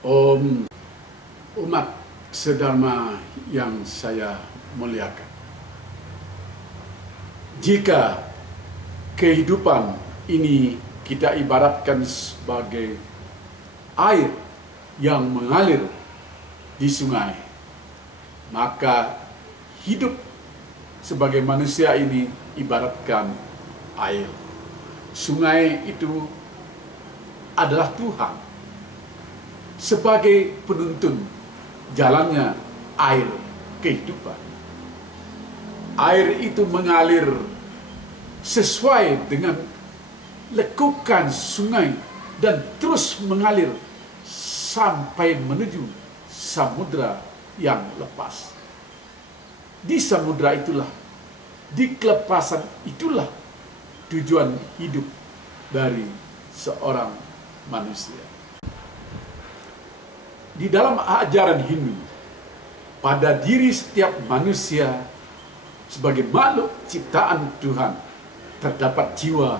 Om, umat sedharma yang saya muliakan. Jika kehidupan ini kita ibaratkan sebagai air yang mengalir di sungai, maka hidup sebagai manusia ini ibaratkan air. Sungai itu adalah Tuhan sebagai penuntun jalannya air kehidupan. Air itu mengalir sesuai dengan lekukan sungai dan terus mengalir sampai menuju samudra yang lepas. Di samudra itulah, di kelepasan itulah tujuan hidup dari seorang manusia. Di dalam ajaran Hindu, pada diri setiap manusia sebagai makhluk ciptaan Tuhan terdapat jiwa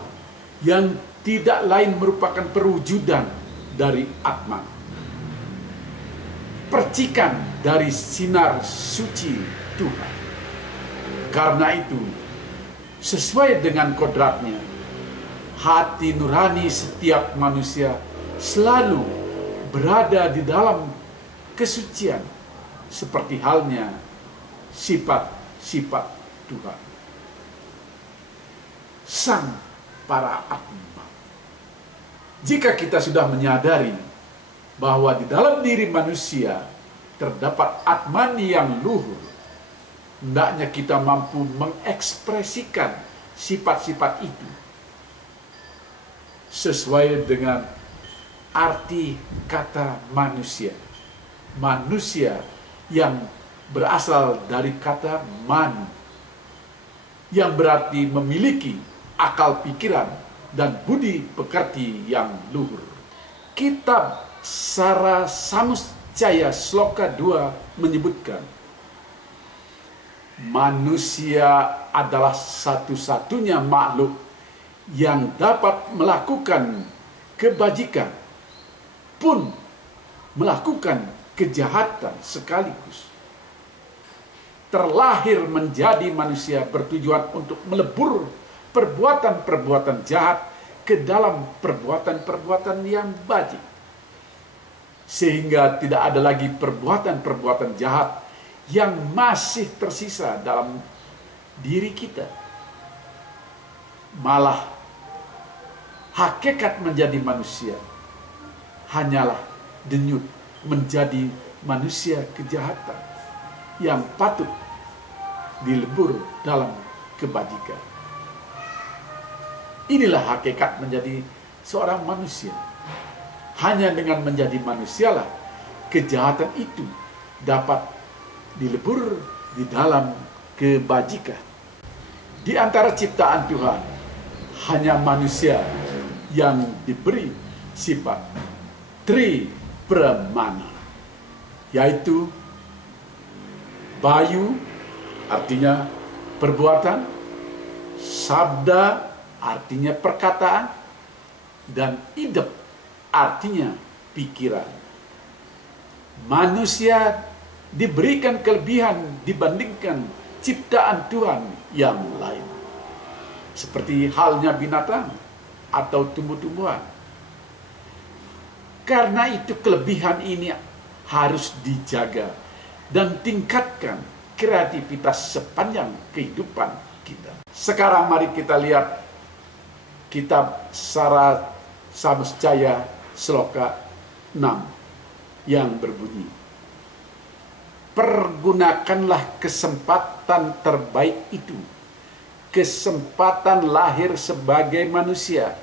yang tidak lain merupakan perwujudan dari Atman, percikan dari sinar suci Tuhan. Karena itu, sesuai dengan kodratnya, hati nurani setiap manusia selalu berada di dalam kesucian, seperti halnya sifat-sifat Tuhan. Sang para Atma. Jika kita sudah menyadari bahwa di dalam diri manusia terdapat Atman yang luhur, hendaknya kita mampu mengekspresikan sifat-sifat itu sesuai dengan arti kata manusia. Manusia yang berasal dari kata manu, yang berarti memiliki akal pikiran dan budi pekerti yang luhur. Kitab Sara Samuscaya Sloka 2 menyebutkan, manusia adalah satu-satunya makhluk yang dapat melakukan kebajikan pun melakukan kejahatan sekaligus. Terlahir menjadi manusia bertujuan untuk melebur perbuatan-perbuatan jahat ke dalam perbuatan-perbuatan yang bajik, sehingga tidak ada lagi perbuatan-perbuatan jahat yang masih tersisa dalam diri kita. Malah hakikat menjadi manusia hanyalah denyut menjadi manusia kejahatan yang patut dilebur dalam kebajikan. Inilah hakikat menjadi seorang manusia. Hanya dengan menjadi manusialah kejahatan itu dapat dilebur di dalam kebajikan. Di antara ciptaan Tuhan, hanya manusia yang diberi sifat Tri-Pramana, yaitu Bayu artinya perbuatan, Sabda artinya perkataan, dan Idep artinya pikiran. Manusia diberikan kelebihan dibandingkan ciptaan Tuhan yang lain, seperti halnya binatang atau tumbuh-tumbuhan. Karena itu kelebihan ini harus dijaga dan tingkatkan kreativitas sepanjang kehidupan kita. Sekarang mari kita lihat kitab Sara Samuscaya Sloka 6 yang berbunyi, pergunakanlah kesempatan terbaik itu, kesempatan lahir sebagai manusia,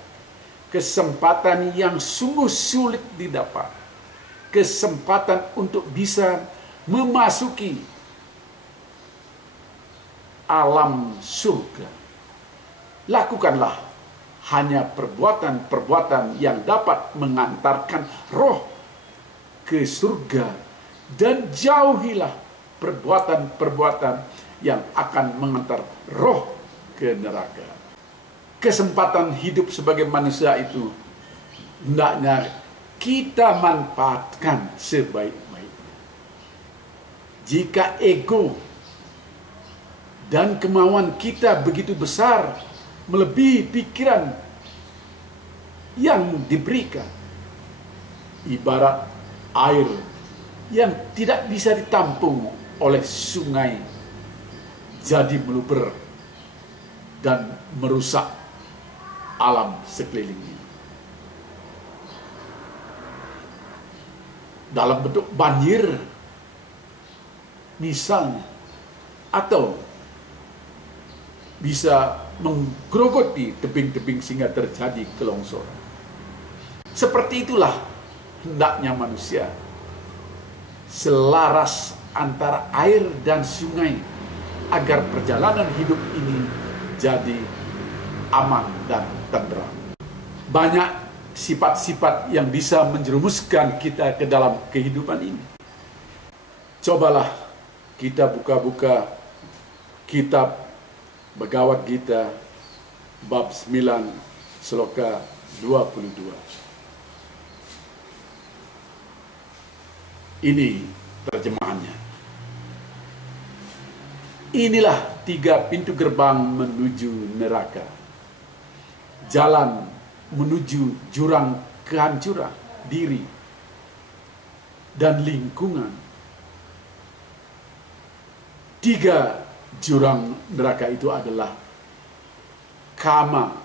kesempatan yang sungguh sulit didapat, kesempatan untuk bisa memasuki alam surga. Lakukanlah hanya perbuatan-perbuatan yang dapat mengantarkan roh ke surga, dan jauhilah perbuatan-perbuatan yang akan mengantar roh ke neraka. Kesempatan hidup sebagai manusia itu hendaknya kita manfaatkan sebaik-baiknya. Jika ego dan kemauan kita begitu besar, melebihi pikiran yang diberikan, ibarat air yang tidak bisa ditampung oleh sungai, jadi meluber dan merusak alam sekelilingnya. Dalam bentuk banjir misalnya, atau bisa menggerogoti tebing-tebing sehingga terjadi kelongsoran. Seperti itulah hendaknya manusia, selaras antara air dan sungai, agar perjalanan hidup ini jadi aman dan tenteram. Banyak sifat-sifat yang bisa menjerumuskan kita ke dalam kehidupan ini. Cobalah kita buka-buka kitab Bhagavad Gita bab 9 sloka 22. Ini terjemahannya. Inilah 3 pintu gerbang menuju neraka. Jalan menuju jurang kehancuran diri dan lingkungan. 3 jurang neraka itu adalah kama,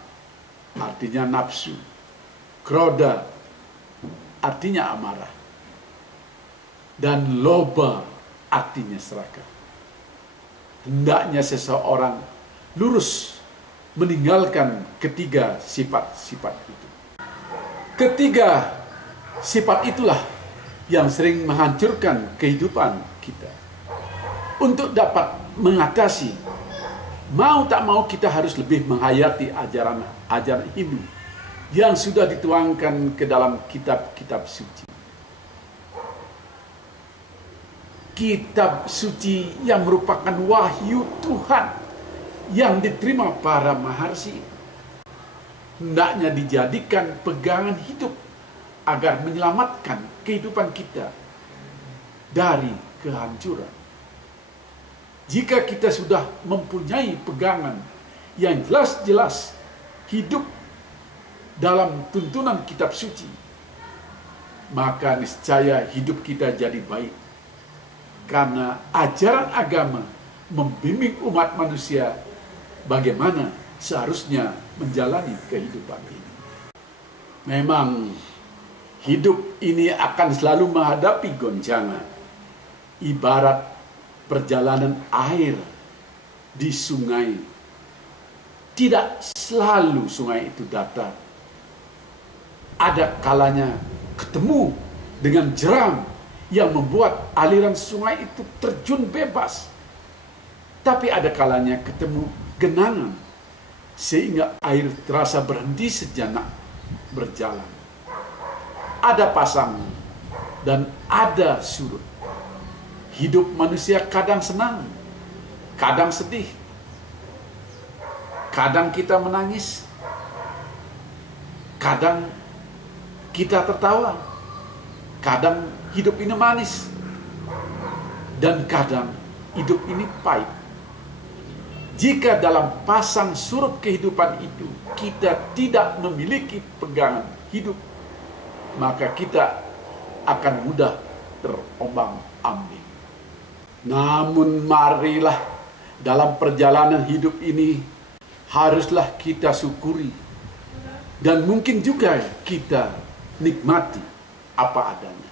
artinya nafsu, kroda, artinya amarah, dan loba, artinya serakah. Hendaknya seseorang lurus meninggalkan ketiga sifat-sifat itu. Ketiga sifat itulah yang sering menghancurkan kehidupan kita. Untuk dapat mengatasi, mau tak mau kita harus lebih menghayati ajaran Hindu yang sudah dituangkan ke dalam kitab-kitab suci. Kitab suci yang merupakan wahyu Tuhan yang diterima para maharsi, hendaknya dijadikan pegangan hidup agar menyelamatkan kehidupan kita dari kehancuran. Jika kita sudah mempunyai pegangan yang jelas-jelas hidup dalam tuntunan kitab suci, maka niscaya hidup kita jadi baik. Karena ajaran agama membimbing umat manusia bagaimana seharusnya menjalani kehidupan ini. Memang hidup ini akan selalu menghadapi goncangan, ibarat perjalanan air di sungai. Tidak selalu sungai itu datar. Ada kalanya ketemu dengan jeram yang membuat aliran sungai itu terjun bebas. Tapi ada kalanya ketemu genangan sehingga air terasa berhenti sejenak berjalan. Ada pasang dan ada surut. Hidup manusia kadang senang, kadang sedih, kadang kita menangis, kadang kita tertawa, kadang hidup ini manis, dan kadang hidup ini pahit. Jika dalam pasang surut kehidupan itu kita tidak memiliki pegangan hidup, maka kita akan mudah terombang-ambing. Namun marilah dalam perjalanan hidup ini haruslah kita syukuri dan mungkin juga kita nikmati apa adanya.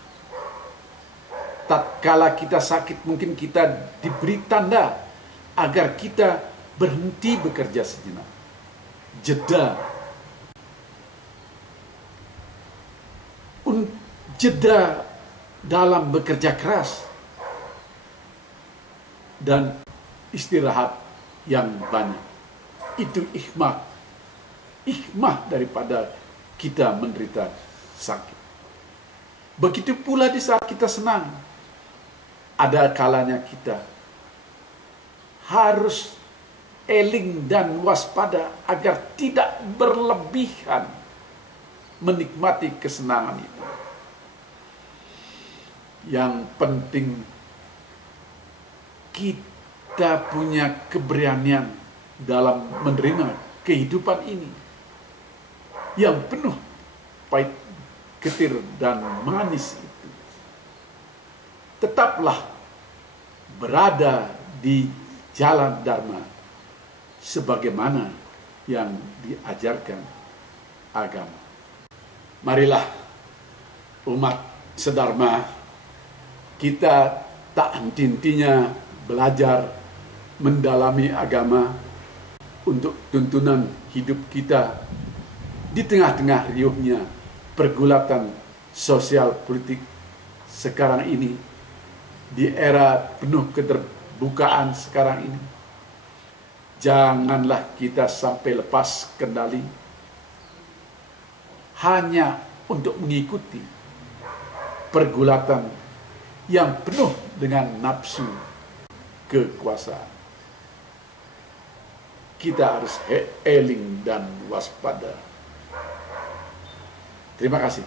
Tatkala kita sakit, mungkin kita diberi tanda agar kita berhenti bekerja sejenak. Jeda. Jeda dalam bekerja keras. Dan istirahat yang banyak. Itu hikmah. Hikmah daripada kita menderita sakit. Begitu pula di saat kita senang. Ada kalanya kita harus eling dan waspada agar tidak berlebihan menikmati kesenangan itu. Yang penting kita punya keberanian dalam menerima kehidupan ini yang penuh pahit, getir, dan manis itu. Tetaplah berada di jalan Dharma sebagaimana yang diajarkan agama. Marilah umat sedharma, kita tak henti-hentinya belajar mendalami agama untuk tuntunan hidup kita di tengah-tengah riuhnya pergulatan sosial politik sekarang ini, di era penuh keterbukaan sekarang ini. Janganlah kita sampai lepas kendali hanya untuk mengikuti pergulatan yang penuh dengan nafsu kekuasaan. Kita harus eling dan waspada. Terima kasih.